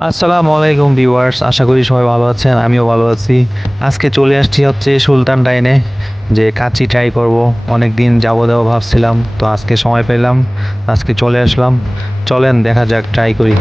আসসালামু আলাইকুম ভিউয়ার্স, আশা করি সবাই ভালো আছেন। আমিও ভালো আছি। আজকে চলে আসছি হচ্ছে সুলতান ডাইনে, যে কাচ্চি ট্রাই করব। অনেক দিন যাবো ভাবছিলাম, তো আজকে সময় পেলাম, আজকে চলে আসলাম। চলেন দেখা যাক, ট্রাই করি।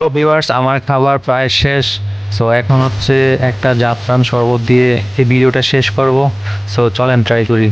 তো ভিউয়ার্স, আমার খাবার প্রায় শেষ। সো এখন হচ্ছে একটা জাফরান শরবত দিয়ে এই ভিডিওটা শেষ করব। সো চলেন ট্রাই করি।